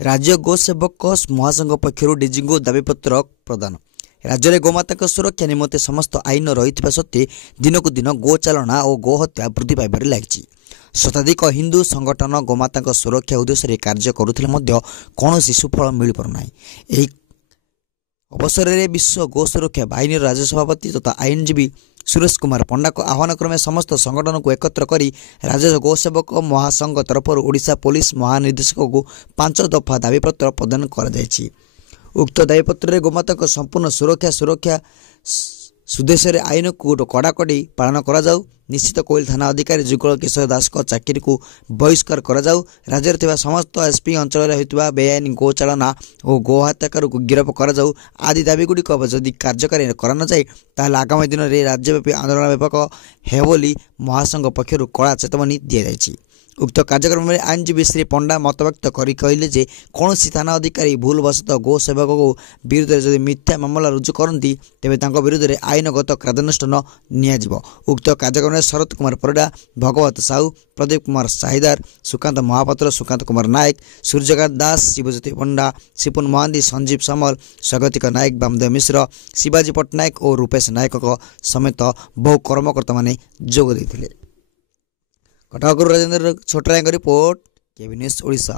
राज्य गोसेवक महासंघ पक्षर डीजी को दाबीपत्र प्रदान। राज्य में गोमाता सुरक्षा निमंते समस्त आईन रही सत्वे दिनकू दिन गोचालना और गोहत्या वृद्धि पाइबार लगी। शताधिक हिंदू संगठन गोमाता सुरक्षा उद्देश्य कार्य करुले कौन सुफल मिल पारना। अवसर में विश्व गो सुरक्षा बाहिनी राज्य सभापति तथा आईनजीवी सुरेश कुमार पंडा को आह्वान क्रमे समस्त संगठन को एकत्र कर राज्य गोसेवक महासंघ तरफ ओडिशा पुलिस महानिर्देशक को 5 दफा दाबीपत्र प्रदान कर उक्त दाबीपत्र गोमाता संपूर्ण सुरक्षा सुदेश आईन को कड़ाकड़ी पालन करा। निश्चित कोइल थाना अधिकारी जुगल किशोर दास को चाकरी को बहिष्कार करा। राज्य में समस्त एसपी अंचल होता बेआईन गोचालना और गोहत्याकार को गिरफ करा आदि दाबीगुड़िक जदि कार्यकारी कर जाए ताल आगामी दिन में राज्यव्यापी आंदोलन व्यापक है महासंघ पक्षर कड़ा चेतावनी दी जाएगी। उक्त कार्यक्रम में आईनजीवी श्री पंडा मतव्यक्त करी कहले जे कौन थाना अधिकारी भूलवशतः गो सेवक को विरुद्ध जदि मिथ्या मामला रुजु करती तेज विरुद्ध में आईनगत कार्यानुष्ठान नियाजिब। उक्त कार्यक्रम में शरत कुमार परिडा, भगवत साहू, प्रदीप कुमार साहिदार, सुकांत महापात्र, सुकांत कुमार नायक, सूर्यकांत दास, शिवज्योति पंडा, सिपुन महांती, संजीव सामल, स्वागतिक नायक, वामदेव मिश्र, शिवाजी पट्टनायक और रूपेश नायक समेत बहु कर्मकर्ता माने जोग देथिले। कटकरू Rajendra Chhotray report KB news Odisha.